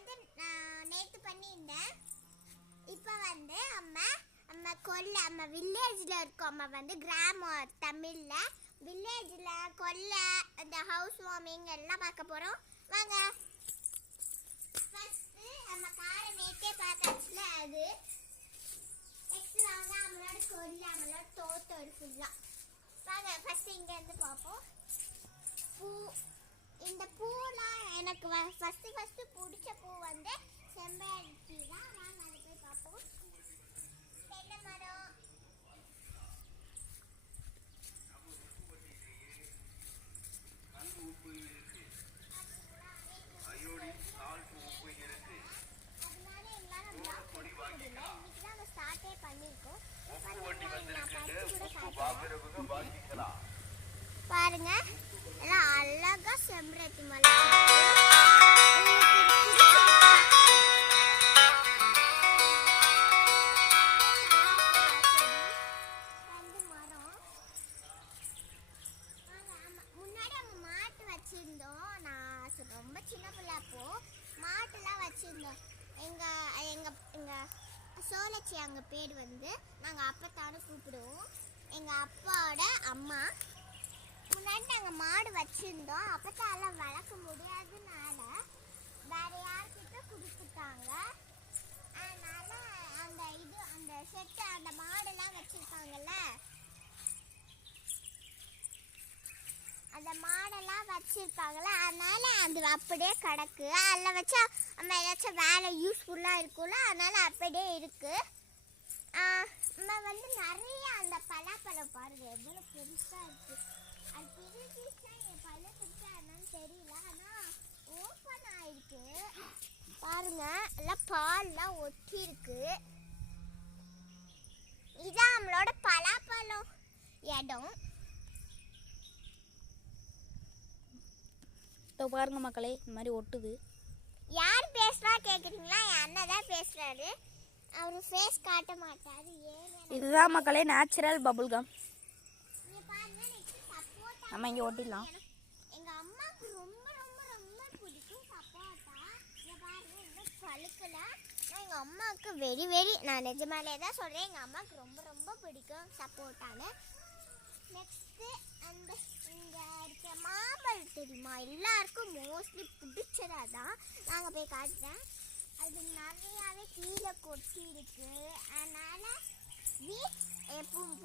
வந்து நேற்று பண்ணியிருந்தேன். இப்போ வந்து அம்மா கொல்லை அம்மா வில்லேஜில் இருக்கோம். அம்மா வந்து கிராமம் தமிழில் வில்லேஜில் கொல்லை இந்த ஹவுஸ் வார்மிங் எல்லாம் பார்க்க போகிறோம். வாங்க. ஃபஸ்ட்டு நம்ம காரை நேற்றே பார்த்தாச்சுல, அது நெக்ஸ்ட் வாங்க நம்மளோட கொல்லை நம்மளோட தோட்டம் இருக்குலாம். வாங்க ஃபஸ்ட்டு இங்கேருந்து பார்ப்போம். இந்த பூலாம் எனக்கு ஃபஸ்ட்டு பிடிச்ச பூ வந்து செம்பருத்தி தான். வாங்க அதை போய் பார்ப்போம். தென்னை மரம், ஸ்டார்ட்டே பண்ணிருக்கோம். பாருங்க எல்லாம் அழகா செம்பருத்தி மலை. முன்னாடி அங்க மாட்டு வச்சிருந்தோம். நான் ரொம்ப சின்ன பிள்ளை அப்போ மாட்டுலாம் வச்சிருந்தோம். எங்க எங்க எங்க சோழச்சி அங்கே பேர் வந்து நாங்கள் அப்பத்தானு கூப்பிடுவோம். எங்கள் அப்பாவோட அம்மா முன்னாடி நாங்கள் மாடு வச்சுருந்தோம். அப்பத்தாலாம் வளர்க்க முடியாதுனால வேறு யார்கிட்ட கொடுத்துட்டாங்க. அதனால் அந்த செட்டு அந்த மாடெல்லாம் வச்சுருக்காங்கல்ல, அந்த மாடெல்லாம் வச்சுருப்பாங்கள்ல, அதனால் அது அப்படியே கிடக்கு. அதில் வச்சா நம்ம ஏதாச்சும் வேலை யூஸ்ஃபுல்லாக இருக்கும்ல, அதனால் அப்படியே இருக்குது. நம்ம வந்து நிறைய அந்த பலாப்பழம் பாருங்கள் எவ்வளோ பெருசாக இருக்குது. அது பெருசா என் பழ பெருசா என்னன்னு தெரியல, ஆனால் ஓப்பன் ஆயிருக்கு பாருங்க. எல்லாம் பால்லாம் ஒட்டி இருக்கு. இதான் நம்மளோட பலாப்பழம் இடம். பாருங்க மக்களே, இந்த மாதிரி ஒட்டுது. யார் பேசுறா கேக்குறீங்களா? என் அண்ணன் தான் பேசுறாரு. அவரு ஃபேஸ் காட்ட மாட்டாரு. இதுதான் மக்களே நேச்சுரல் பபுள் கம். நம்ம இங்கே ஒட்டிடலாம். எங்க அம்மாக்கு ரொம்ப ரொம்ப ரொம்ப பிடிக்கும் சப்போட்டா. இங்க பாருங்க இன்னும் பழுக்கல. எங்க அம்மாவுக்கு வெரி நான் நிஜமாலே தான் சொல்றேன், எங்க அம்மாவுக்கு ரொம்ப ரொம்ப பிடிக்கும் சப்போட்டால. நெக்ஸ்ட் அந்த இங்க இருக்க மாம்பழம் தெரியுமா, எல்லாருக்கும் மோஸ்ட்லி பிடிச்சதா தான். நாங்கள் போய் காட்டுறேன். அது நிறையாவே கீழே கொட்டி இருக்கு. அதனால எப்பவும்